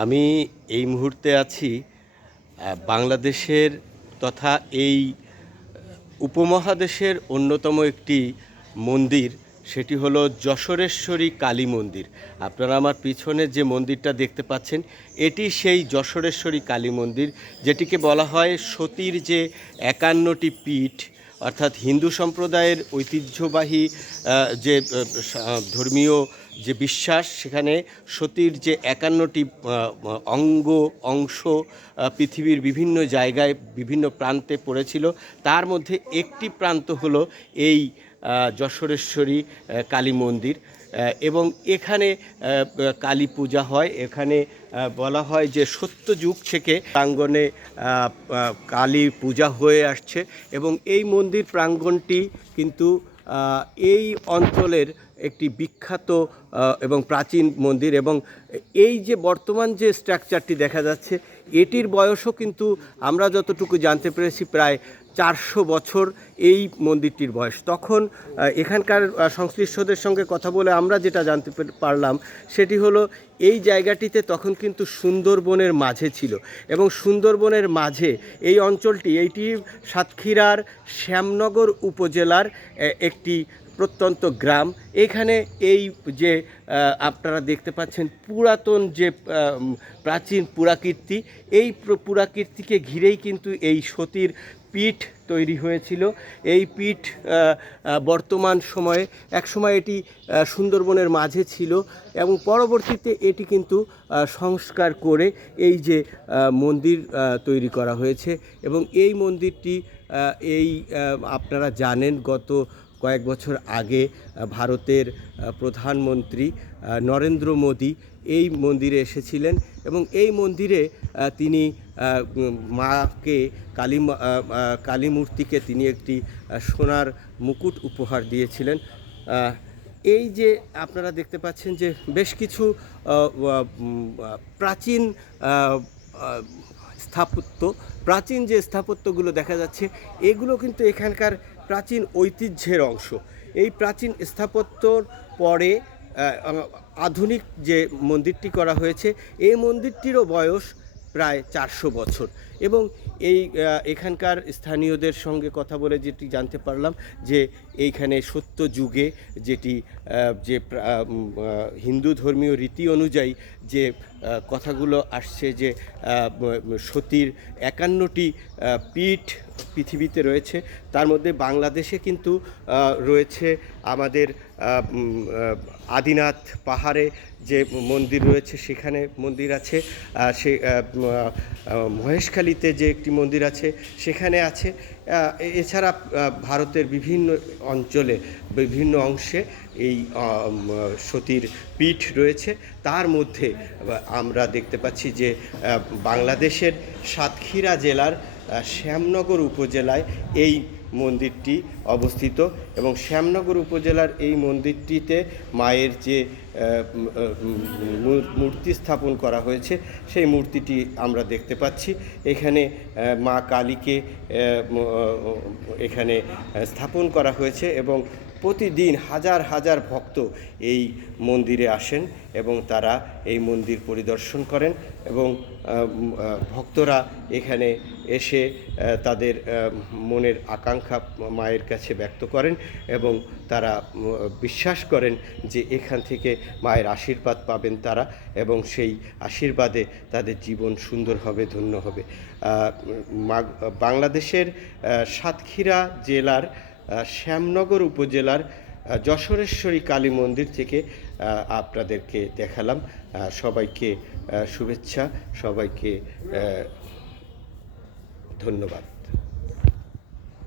আমি এই মুহূর্তে আছি বাংলাদেশের তথা এই উপমহাদেশের অন্যতম একটি মন্দির, সেটি হলো যশোরেশ্বরী কালী মন্দির। আপনারা আমার পিছনে যে মন্দিরটা দেখতে পাচ্ছেন, এটি সেই যশোরেশ্বরী কালী মন্দির, যেটিকে বলা হয় সতীর যে 51টি পীঠ, অর্থাৎ হিন্দু সম্প্রদায়ের ঐতিহ্যবাহী যে ধর্মীয় যে বিশ্বাস, সেখানে সতীর যে 51টি অংশ পৃথিবীর বিভিন্ন জায়গায় বিভিন্ন প্রান্তে পড়েছিল, তার মধ্যে একটি প্রান্ত হলো এই যশোরেশ্বরী কালী মন্দির। এবং এখানে কালী পূজা হয়। এখানে বলা হয় যে সত্যযুগ থেকে প্রাঙ্গণে কালী পূজা হয়ে আসছে, এবং এই মন্দির প্রাঙ্গণটি কিন্তু এই অঞ্চলের একটি বিখ্যাত এবং প্রাচীন মন্দির। এবং এই যে বর্তমান যে স্ট্রাকচারটি দেখা যাচ্ছে, এটির বয়সও কিন্তু আমরা যতটুকু জানতে পেরেছি প্রায় 400 বছর এই মন্দিরটির বয়স। তখন এখানকার সংশ্লিষ্টদের সঙ্গে কথা বলে আমরা যেটা জানতে পারলাম, সেটি হলো এই জায়গাটিতে তখন কিন্তু সুন্দরবনের মাঝে ছিল, এবং সুন্দরবনের মাঝে এই অঞ্চলটি, এইটি সাতক্ষীরার শ্যামনগর উপজেলার একটি প্রত্যন্ত গ্রাম। এখানে এই যে আপনারা দেখতে পাচ্ছেন পুরাতন যে প্রাচীন পুরাকীর্তি, এই পুরাকীর্তিকে ঘিরেই কিন্তু এই সতীর পীঠ তৈরি হয়েছিল। এই পীঠ বর্তমান সময়ে, একসময় এটি সুন্দরবনের মাঝে ছিল, এবং পরবর্তীতে এটি কিন্তু সংস্কার করে এই যে মন্দির তৈরি করা হয়েছে। এবং এই মন্দিরটি এই আপনারা জানেন, গত কয়েক বছর আগে ভারতের প্রধানমন্ত্রী নরেন্দ্র মোদী এই মন্দিরে এসেছিলেন, এবং এই মন্দিরে তিনি মাকে কালী মূর্তিকে তিনি একটি সোনার মুকুট উপহার দিয়েছিলেন। এই যে আপনারা দেখতে পাচ্ছেন যে বেশ কিছু প্রাচীন প্রাচীন যে স্থাপত্যগুলো দেখা যাচ্ছে, এগুলো কিন্তু এখানকার প্রাচীন ঐতিহ্যের অংশ। এই প্রাচীন স্থাপত্যর পরে আধুনিক যে মন্দিরটি করা হয়েছে, এই মন্দিরটিরও বয়স প্রায় 400 বছর। এবং এখানকার স্থানীয়দের সঙ্গে কথা বলে যেটি জানতে পারলাম, যে এইখানে সত্য যুগে যেটি যে হিন্দু ধর্মীয় রীতি অনুযায়ী যে কথাগুলো আসছে, যে সতীর 51টি পীঠ পৃথিবীতে রয়েছে, তার মধ্যে বাংলাদেশে কিন্তু রয়েছে আমাদের আদিনাথ পাহাড়ে যে মন্দির রয়েছে, সেখানে মন্দির আছে। সে মহেশখালীতে যে একটি মন্দির আছে, সেখানে আছে। এছাড়া ভারতের বিভিন্ন অঞ্চলে, বিভিন্ন অংশে এই সতীর পীঠ রয়েছে। তার মধ্যে আমরা দেখতে পাচ্ছি যে বাংলাদেশের সাতক্ষীরা জেলার শ্যামনগর উপজেলায় এই মন্দিরটি অবস্থিত, এবং শ্যামনগর উপজেলার এই মন্দিরটিতে মায়ের যে মূর্তি স্থাপন করা হয়েছে, সেই মূর্তিটি আমরা দেখতে পাচ্ছি। এখানে মা কালীকে এখানে স্থাপন করা হয়েছে, এবং প্রতিদিন হাজার হাজার ভক্ত এই মন্দিরে আসেন এবং তারা এই মন্দির পরিদর্শন করেন, এবং ভক্তরা এখানে এসে তাদের মনের আকাঙ্ক্ষা মায়ের কাছে ব্যক্ত করেন, এবং তারা বিশ্বাস করেন যে এখান থেকে মায়ের আশীর্বাদ পাবেন তারা, এবং সেই আশীর্বাদে তাদের জীবন সুন্দর হবে, ধন্য হবে। বাংলাদেশের সাতক্ষীরা জেলার শ্যামনগর উপজেলার যশোরেশ্বরী কালী মন্দির থেকে আপনাদেরকে দেখালাম। সবাইকে শুভেচ্ছা, সবাইকে ধন্যবাদ।